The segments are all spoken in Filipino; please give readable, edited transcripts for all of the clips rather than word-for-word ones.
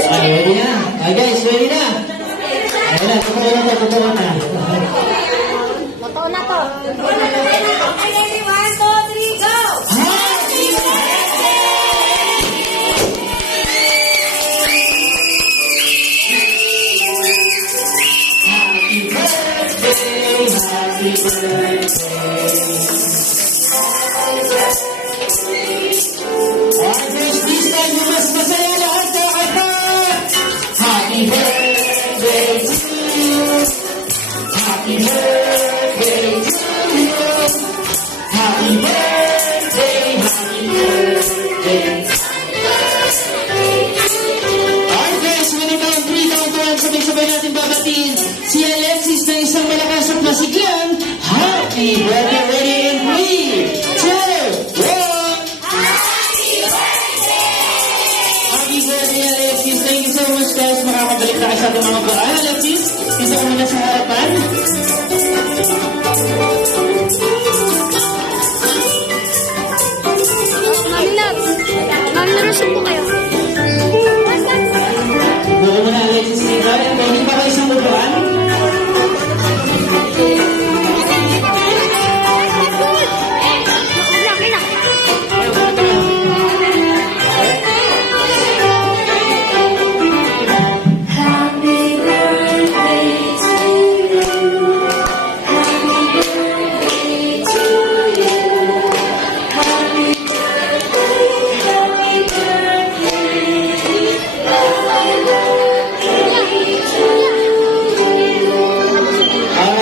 Ready na? Okay guys, ready na? Ayan na, totoo na. Totoo na to. Okay, ready? 1, 2, 3, go! Happy birthday! Alright guys, this time you mas masaya lahat sa kanta! Happy birthday to you! Happy birthday to you! Happy birthday! Happy birthday! Alright guys, when it on 3 down to 1, sabay-sabay natin babatiin si Alexis na isang malakas at masigyan. Happy birthday! Ready in 3, 2, 1! Happy birthday, Alexis. Thank you so much, guys. Makakabalik tayo sa ating mga buwan. Alexis, isa ko muna sa harapan. Mami Love. Mami Love, po kayo. Buko muna, Alexis. Hindi pa kayo isang buwan?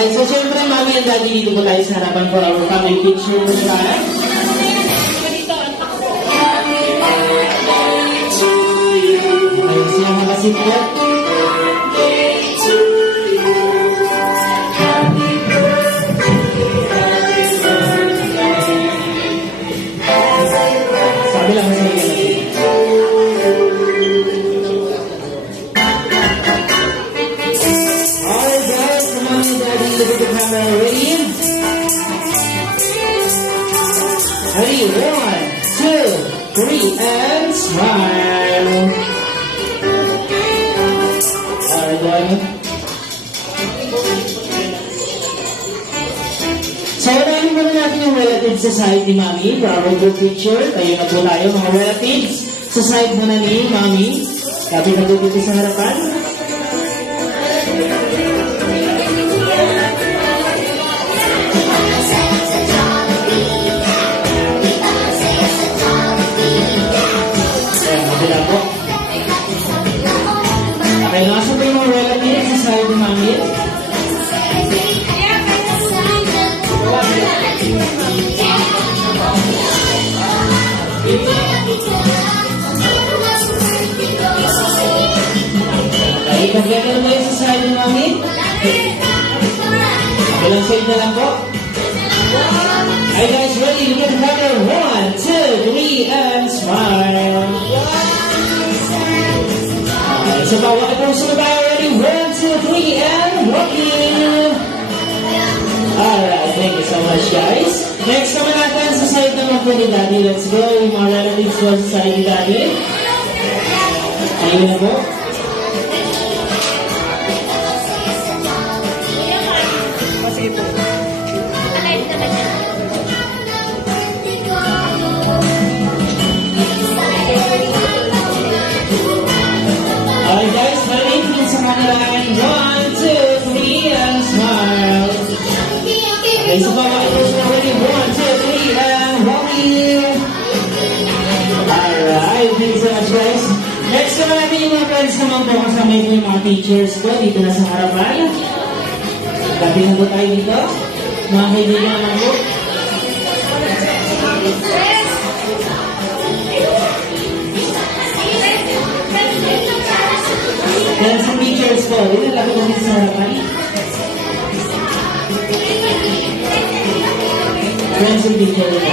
So, siyempre, mami and daddy, dito po tayo sa harapan for our family picture po siya. Ayun siya mga siklet. Sabi lang sa iyo. Look at the camera. Ready? Ready? 1, 2, 3, and smile. Alright, done. So, unahin muna natin yung relatives sa side ni Mami for our group picture. Tayo na po tayo, mga relatives. Sa side muna ni Mami. Kapit na po dito sa harapan. Okay, nasa po yung mga relatives sa side ni Mami. Okay, ipag-level mo yung sa side ni Mami. Okay, lang side na lang po. Are you guys ready to get another 1, 2, 3, and smile? So, bawat po sa tayo ready. 1, 2, 3, and walking. Alright, thank you so much, guys. Next naman natin sa side naman po ni Daddy. Let's go. Yung mga relatives po sa side ni Daddy. Ayun na po. Alright guys, balik din sa kanila. 1, 2, 3, and smile. Okay, so bawat ito sa ready. 1, 2, 3, and walking. Alright, thank you so much guys. Next naman natin yung mga friends naman po kasama yung mga teachers ko dito na sa harapan. Dati na po tayo dito. Mga kaibigan naman po. Dan sa teachers po, dito na po dito sa harapan. Friends and teachers po.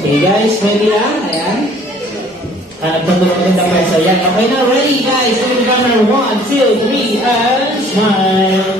Okay guys, ready na? Ayan. Nagtutulog din na peso. Ayan, okay na, ready guys. So, camera 1, 2, 3, and smile.